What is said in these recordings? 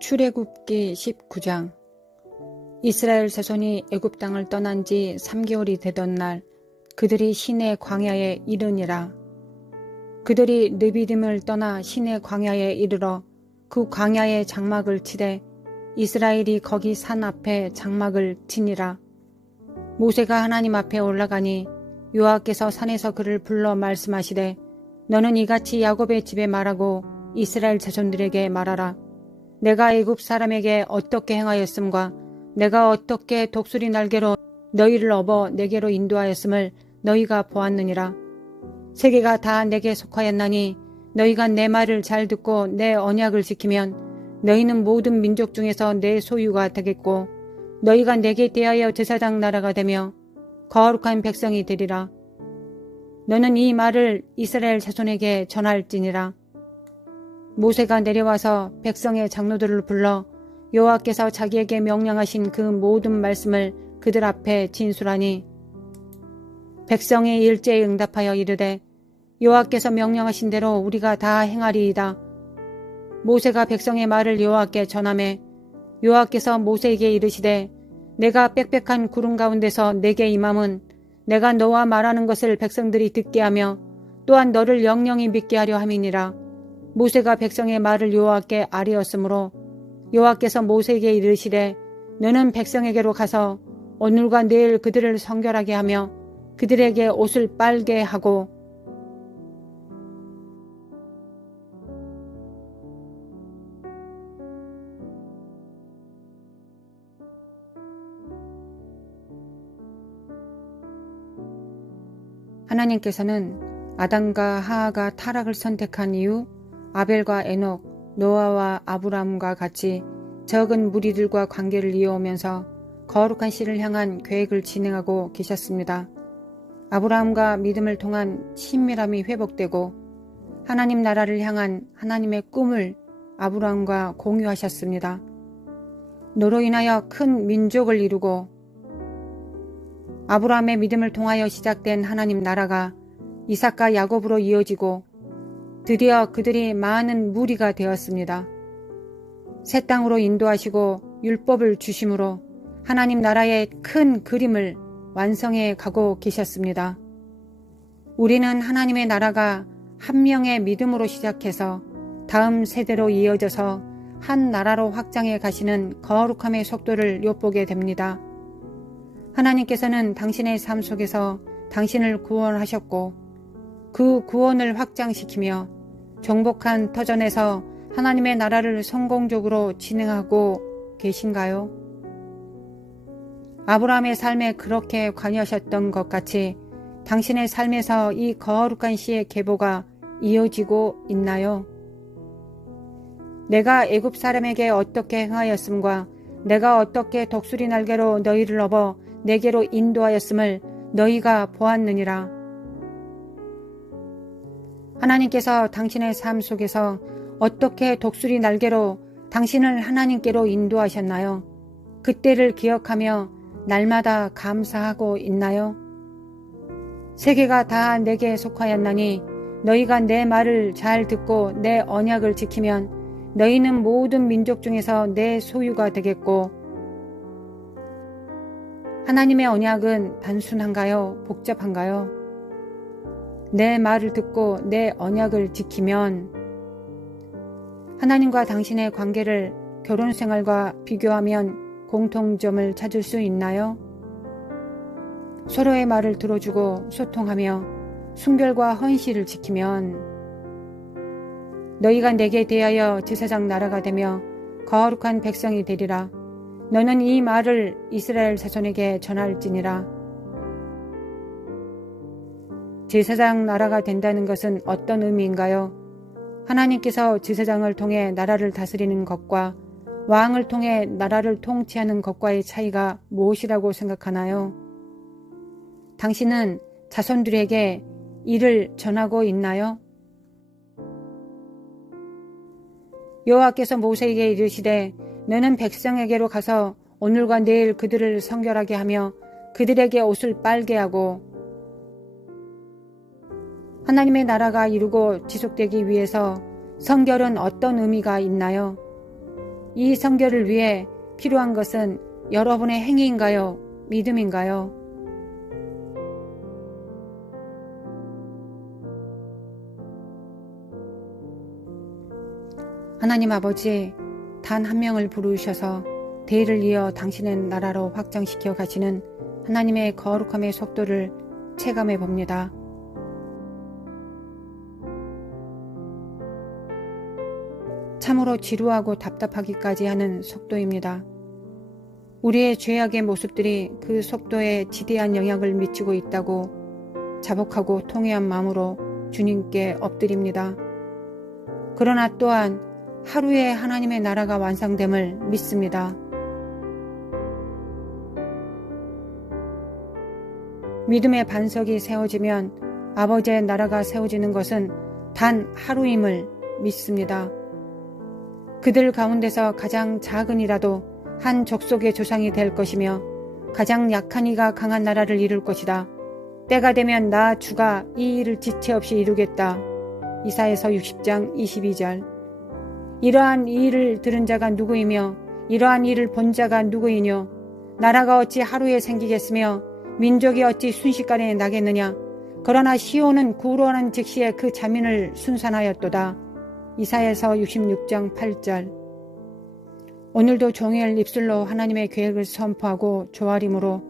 출애굽기 19장. 이스라엘 자손이 애굽 땅을 떠난 지 3개월이 되던 날 그들이 시내 광야에 이르니라. 그들이 르비딤을 떠나 시내 광야에 이르러 그 광야에 장막을 치되 이스라엘이 거기 산 앞에 장막을 치니라. 모세가 하나님 앞에 올라가니 여호와께서 산에서 그를 불러 말씀하시되 너는 이같이 야곱의 집에 말하고 이스라엘 자손들에게 말하라. 내가 애굽 사람에게 어떻게 행하였음과 내가 어떻게 독수리 날개로 너희를 업어 내게로 인도하였음을 너희가 보았느니라. 세계가 다 내게 속하였나니 너희가 내 말을 잘 듣고 내 언약을 지키면 너희는 모든 민족 중에서 내 소유가 되겠고 너희가 내게 대하여 제사장 나라가 되며 거룩한 백성이 되리라. 너는 이 말을 이스라엘 자손에게 전할지니라. 모세가 내려와서 백성의 장로들을 불러 여호와께서 자기에게 명령하신 그 모든 말씀을 그들 앞에 진술하니 백성이 일제히 응답하여 이르되 여호와께서 명령하신 대로 우리가 다 행하리이다. 모세가 백성의 말을 여호와께 전하매 여호와께서 모세에게 이르시되 내가 빽빽한 구름 가운데서 내게 임함은 내가 너와 말하는 것을 백성들이 듣게 하며 또한 너를 영영히 믿게 하려 함이니라. 모세가 백성의 말을 여호와께 아뢰었으므로 여호와께서 모세에게 이르시되 너는 백성에게로 가서 오늘과 내일 그들을 성결하게 하며 그들에게 옷을 빨게 하고 하나님께서는 아담과 하하가 타락을 선택한 이후 아벨과 에녹, 노아와 아브라함과 같이 적은 무리들과 관계를 이어오면서 거룩한 씨를 향한 계획을 진행하고 계셨습니다. 아브라함과 믿음을 통한 친밀함이 회복되고 하나님 나라를 향한 하나님의 꿈을 아브라함과 공유하셨습니다. 너로 인하여 큰 민족을 이루고 아브라함의 믿음을 통하여 시작된 하나님 나라가 이삭과 야곱으로 이어지고 드디어 그들이 많은 무리가 되었습니다. 새 땅으로 인도하시고 율법을 주심으로 하나님 나라의 큰 그림을 완성해 가고 계셨습니다. 우리는 하나님의 나라가 한 명의 믿음으로 시작해서 다음 세대로 이어져서 한 나라로 확장해 가시는 거룩함의 속도를 엿보게 됩니다. 하나님께서는 당신의 삶 속에서 당신을 구원하셨고 그 구원을 확장시키며 정복한 터전에서 하나님의 나라를 성공적으로 진행하고 계신가요? 아브라함의 삶에 그렇게 관여하셨던 것 같이 당신의 삶에서 이 거룩한 씨의 계보가 이어지고 있나요? 내가 애굽 사람에게 어떻게 행하였음과 내가 어떻게 독수리 날개로 너희를 업어 내게로 인도하였음을 너희가 보았느니라. 하나님께서 당신의 삶 속에서 어떻게 독수리 날개로 당신을 하나님께로 인도하셨나요? 그때를 기억하며 날마다 감사하고 있나요? 세계가 다 내게 속하였나니 너희가 내 말을 잘 듣고 내 언약을 지키면 너희는 모든 민족 중에서 내 소유가 되겠고 하나님의 언약은 단순한가요? 복잡한가요? 내 말을 듣고 내 언약을 지키면 하나님과 당신의 관계를 결혼 생활과 비교하면 공통점을 찾을 수 있나요? 서로의 말을 들어주고 소통하며 순결과 헌신을 지키면 너희가 내게 대하여 제사장 나라가 되며 거룩한 백성이 되리라. 너는 이 말을 이스라엘 자손에게 전할지니라. 제사장 나라가 된다는 것은 어떤 의미인가요? 하나님께서 제사장을 통해 나라를 다스리는 것과 왕을 통해 나라를 통치하는 것과의 차이가 무엇이라고 생각하나요? 당신은 자손들에게 이를 전하고 있나요? 여호와께서 모세에게 이르시되 너는 백성에게로 가서 오늘과 내일 그들을 성결하게 하며 그들에게 옷을 빨게 하고 하나님의 나라가 이루고 지속되기 위해서 성결은 어떤 의미가 있나요? 이 성결을 위해 필요한 것은 여러분의 행위인가요? 믿음인가요? 하나님 아버지, 단 한 명을 부르셔서 대의를 이어 당신의 나라로 확장시켜 가시는 하나님의 거룩함의 속도를 체감해 봅니다. 참으로 지루하고 답답하기까지 하는 속도입니다. 우리의 죄악의 모습들이 그 속도에 지대한 영향을 미치고 있다고 자복하고 통회한 마음으로 주님께 엎드립니다. 그러나 또한 하루에 하나님의 나라가 완성됨을 믿습니다. 믿음의 반석이 세워지면 아버지의 나라가 세워지는 것은 단 하루임을 믿습니다. 그들 가운데서 가장 작은 이라도 한 족속의 조상이 될 것이며 가장 약한 이가 강한 나라를 이룰 것이다. 때가 되면 나 주가 이 일을 지체 없이 이루겠다. 이사야서 60장 22절. 이러한 이 일을 들은 자가 누구이며 이러한 일을 본 자가 누구이뇨? 나라가 어찌 하루에 생기겠으며 민족이 어찌 순식간에 나겠느냐? 그러나 시온은 구로하는 즉시에 그 자민을 순산하였도다. 이사야서 66장 8절. 오늘도 종일 입술로 하나님의 계획을 선포하고 조아림으로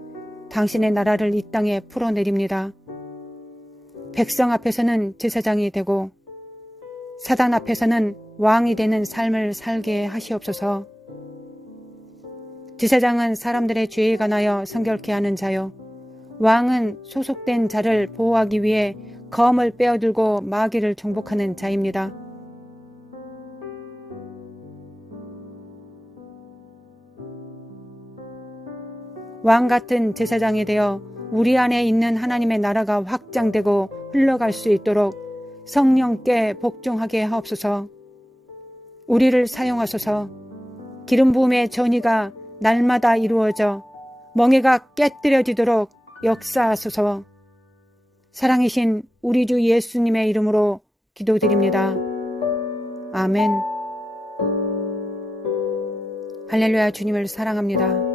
당신의 나라를 이 땅에 풀어내립니다. 백성 앞에서는 제사장이 되고 사단 앞에서는 왕이 되는 삶을 살게 하시옵소서. 제사장은 사람들의 죄에 관하여 성결케 하는 자요, 왕은 소속된 자를 보호하기 위해 검을 빼어들고 마귀를 정복하는 자입니다. 왕 같은 제사장이 되어 우리 안에 있는 하나님의 나라가 확장되고 흘러갈 수 있도록 성령께 복종하게 하옵소서. 우리를 사용하소서. 기름 부음의 전이가 날마다 이루어져 멍에가 깨뜨려지도록 역사하소서. 사랑이신 우리 주 예수님의 이름으로 기도드립니다. 아멘. 할렐루야. 주님을 사랑합니다.